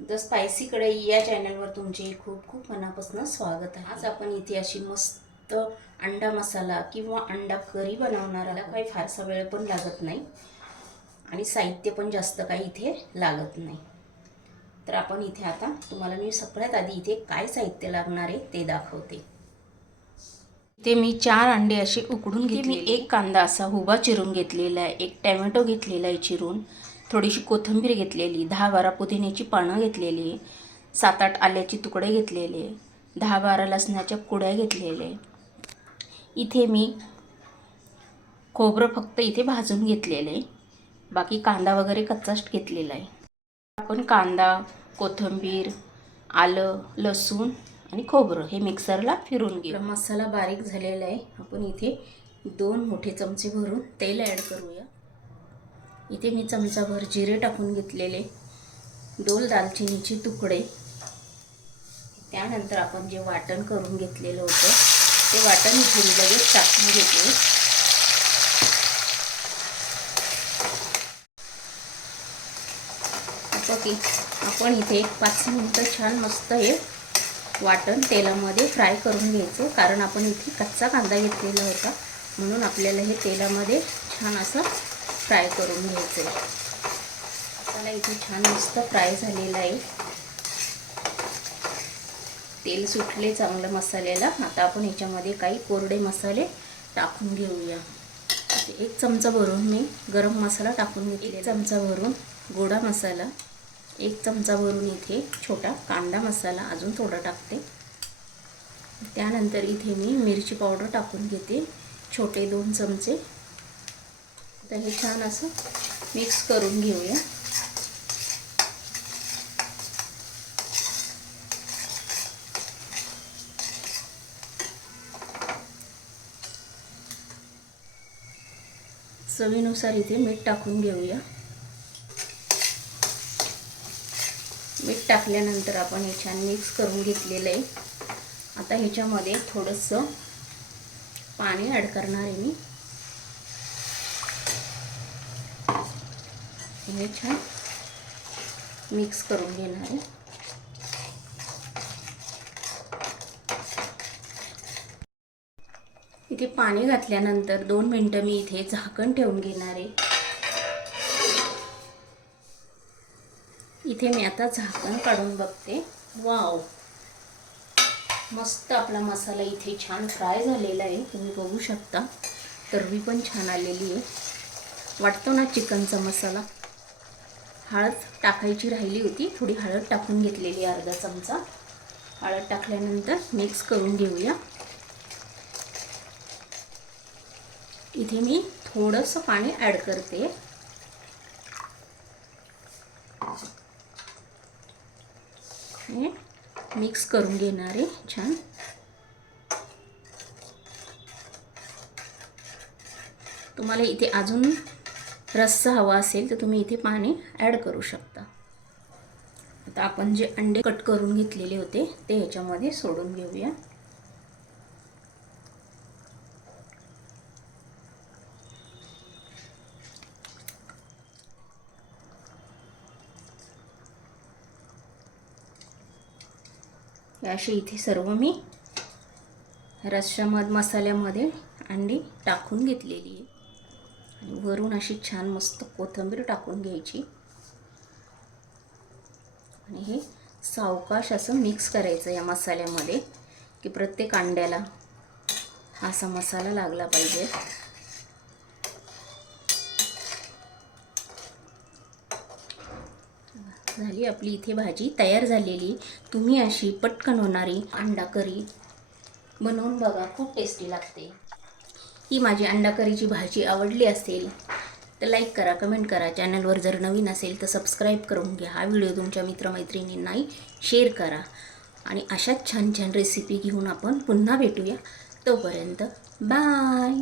The spicy कढई या चॅनलवर तुमचे खूप खूप मनापासून स्वागत आहे. आज आपण इथे अशी मस्त अंडा मसाला किंवा अंडा करी बनवणाऱ्याला काही फारसा वेळ पण लागत नाही आणि साहित्य पण जास्त काही इथे लागत नाही. तर आपण इथे आता तुम्हाला मी सगळ्यात आधी इथे काय साहित्य लागणार आहे ते दाखवते. ते मी चार अंडे असे उकडून घेतले मी एक कांदा असा उभा चिरून घेतलेला आहे. एक टॅमॅटो घेतलेला आहे चिरून. थोडीशी कोथिंबीर घेतलेली दहा बारा पुदिन्याची पानं घेतलेली सात आठ आल्याचे तुकडे घेतलेले दहा बारा लसणाच्या कुड्या घेतलेले इथे मी खोबरं फक्त इथे भाजून घेतलेलं. आहे बाकी कांदा वगैरे कच्चाच घेतलेला आहे. आपण कांदा कोथिंबीर आलं लसूण आणि खोबरं हे मिक्सरला फिरून घेऊ. मसाला बारीक झालेला आहे. आपण इथे दोन मोठे चमचे भरून तेल ॲड करूया. इथे मी चमचाभर जिरे टाकून घेतलेले दोन दालचिनीचे तुकडे. त्यानंतर आपण जे वाटण करून घेतलेलं होतं ते वाटण इथे मी लगेच टाकून घेते की आपण इथे एक पाच मिनटं छान मस्त हे वाटण तेलामध्ये फ्राय करून घ्यायचं कारण आपण इथे कच्चा कांदा घेतलेला होता म्हणून आपल्याला हे तेलामध्ये छान असं फ्राय करून घ्यायचं. आहे इथे छान मस्त फ्राय झालेला आहे. तेल सुटले चांगलं मसाल्याला. आता आपण ह्याच्यामध्ये काही कोरडे मसाले टाकून घेऊया. एक चमचा भरून मी गरम मसाला टाकून घेतले एक चमचा भरून गोडा मसाला. एक चमचा भरून इथे छोटा कांदा मसाला अजून थोडा टाकते. त्यानंतर इथे मी मिरची पावडर टाकून घेते. छोटे दोन चमचे आता हे छान असं मिक्स करून घेऊया. चवीनुसार इथे मीठ टाकून घेऊया. मीठ टाकल्यानंतर आपण हे छान मिक्स करून घेतलेलं आहे. आता ह्याच्यामध्ये थोडंसं पाणी ॲड करणार आहे मी. हे छान मिक्स करून घेणार आहे. इथे पाणी घातल्यानंतर दोन मिनटं मी इथे झाकण ठेवून घेणार आहे. इथे मी आता झाकण काढून बघते. वाव! मस्त आपला मसाला इथे छान फ्राय झालेला आहे. तुम्ही बघू शकता. तरवी पण छान आलेली आहे. वाटतो ना चिकनचा मसाला? हळद टाकायची राहिली होती. थोडी हळद टाकून घेतलेली अर्धा चमचा. हळद टाकल्यानंतर मिक्स करून घेऊया. इथे मी थोडंसं पाणी ॲड करते. मिक्स करून घेणार आहे छान. तुम्हाला इथे अजून रस्सा हवा असेल तर तुम्ही इथे पाणी ॲड करू शकता. आता आपण जे अंडे कट करून घेतलेले होते ते ह्याच्यामध्ये सोडून घेऊया. असे इथे सर्व मी रश्श्यामध्ये मसाल्यामध्ये अंडी टाकून घेतलेली आहे. वरून अशी छान मस्त कोथिंबीर टाकून घ्यायची. आणि हे सावकाश असं मिक्स करायचं या मसाल्यामध्ये की प्रत्येक अंड्याला असा मसाला लागला पाहिजे. झाली आपली इथे भाजी तयार झालेली. तुम्ही अशी पटकन होणारी अंडा करी बनवून बघा खूप टेस्टी लागते. ही माझी अंडा करीची भाजी आवडली असेल तर लाईक करा कमेंट करा. चॅनलवर जर नवीन असेल तर सबस्क्राईब करून घ्या. हा व्हिडिओ तुमच्या मित्रमैत्रिणींनाही शेअर करा. आणि अशाच छान छान रेसिपी घेऊन आपण पुन्हा भेटूया. तोपर्यंत बाय